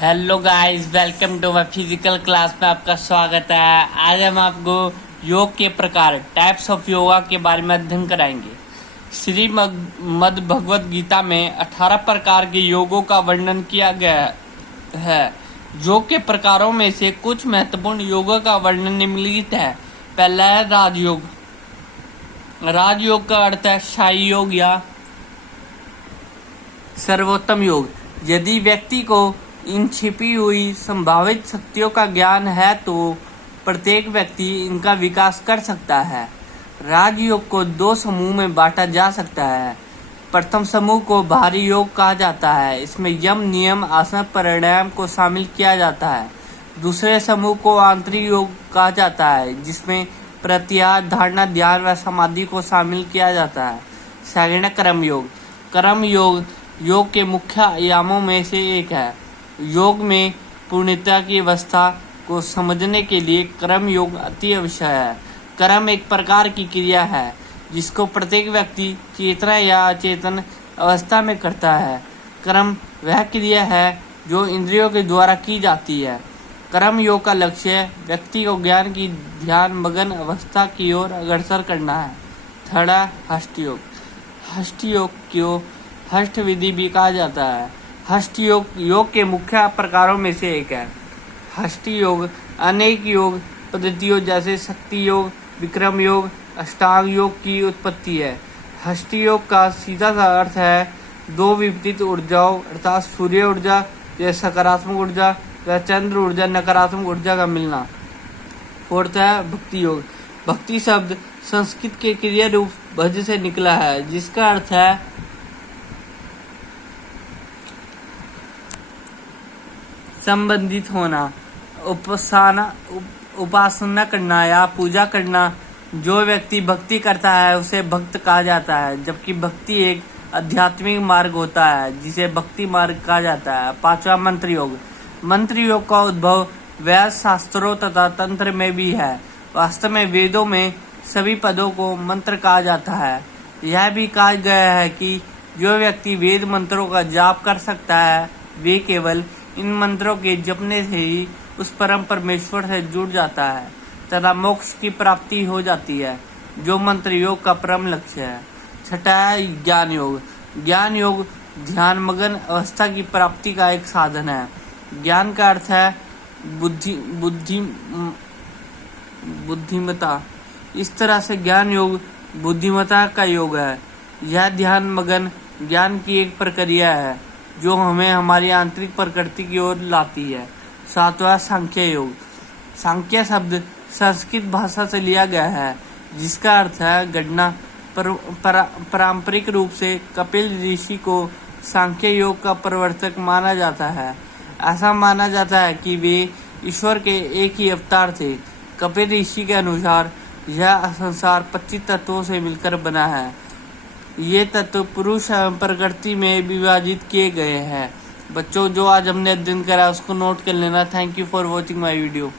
Hello guys, welcome to my physical class में आपका स्वागत है। आज हम आपको योग के प्रकार टाइप्स ऑफ योगा के बारे में अध्ययन कराएंगे। श्रीमद् भगवत गीता में 18 प्रकार के योगों का वर्णन किया गया है। योग के प्रकारों में से कुछ महत्वपूर्ण योगों का वर्णन निम्नलिखित है। पहला है राजयोग। राजयोग का अर्थ है शाही योग या सर्वोत्तम योग। यदि व्यक्ति को इन छिपी हुई संभावित शक्तियों का ज्ञान है तो प्रत्येक व्यक्ति इनका विकास कर सकता है। राजयोग को दो समूह में बांटा जा सकता है। प्रथम समूह को बाहरी योग कहा जाता है। इसमें यम, नियम, आसन, प्राणायाम को शामिल किया जाता है। दूसरे समूह को आंतरिक योग कहा जाता है, जिसमें प्रत्याहार, धारणा, ध्यान व समाधि को शामिल किया जाता है। सेकंड है कर्म योग। कर्म योग के मुख्य आयामों में से एक है। योग में पूर्णता की अवस्था को समझने के लिए कर्म योग अति आवश्यक है। कर्म एक प्रकार की क्रिया है जिसको प्रत्येक व्यक्ति चेतन या अचेतन अवस्था में करता है। कर्म वह क्रिया है जो इंद्रियों के द्वारा की जाती है। कर्म योग का लक्ष्य व्यक्ति को ज्ञान की ध्यान मगन अवस्था की ओर अग्रसर करना है। थर्ड है हस्त योग। हस्त योग को हस्त विधि भी कहा जाता है। हस्त योग के मुख्य प्रकारों में से एक है। हस्त योग अनेक योग पद्धतियों जैसे शक्ति योग, विक्रम योग, अष्टांग योग की उत्पत्ति है। हस्त योग का सीधा सा अर्थ है दो विपरीत ऊर्जाओं अर्थात सूर्य ऊर्जा या सकारात्मक ऊर्जा व चंद्र ऊर्जा नकारात्मक ऊर्जा का मिलना। फोर्थ है भक्ति योग। भक्ति शब्द संस्कृत के क्रिया रूप भज से निकला है, जिसका अर्थ है संबंधित होना, उपासना करना या पूजा करना। जो व्यक्ति भक्ति करता है उसे भक्त कहा जाता है, जबकि भक्ति एक आध्यात्मिक मार्ग होता है जिसे भक्ति मार्ग कहा जाता है। पांचवा मंत्र योग। मंत्र योग का उद्भव वैद शास्त्रों तथा तंत्र में भी है। वास्तव में वेदों में सभी पदों को मंत्र कहा जाता है। यह भी कहा गया है कि जो व्यक्ति वेद मंत्रों का जाप कर सकता है वे केवल इन मंत्रों के जपने से ही उस परम परमेश्वर से जुड़ जाता है तथा मोक्ष की प्राप्ति हो जाती है, जो मंत्र योग का परम लक्ष्य है। छठा है ज्ञान योग। ज्ञान योग ध्यान मगन अवस्था की प्राप्ति का एक साधन है। ज्ञान का अर्थ है बुद्धिमता। इस तरह से ज्ञान योग बुद्धिमता का योग है। यह ध्यान मगन ज्ञान की एक प्रक्रिया है जो हमें हमारी आंतरिक प्रकृति की ओर लाती है। सातवां सांख्य योग। सांख्य शब्द संस्कृत भाषा से लिया गया है, जिसका अर्थ है गणना। पारंपरिक रूप से कपिल ऋषि को सांख्य योग का प्रवर्तक माना जाता है। ऐसा माना जाता है कि वे ईश्वर के एक ही अवतार थे। कपिल ऋषि के अनुसार यह संसार 25 तत्वों से मिलकर बना है। ये तत्व पुरुष एवं प्रकृति में विभाजित किए गए हैं। बच्चों, जो आज हमने अध्ययन करा उसको नोट कर लेना। Thank you for watching my video.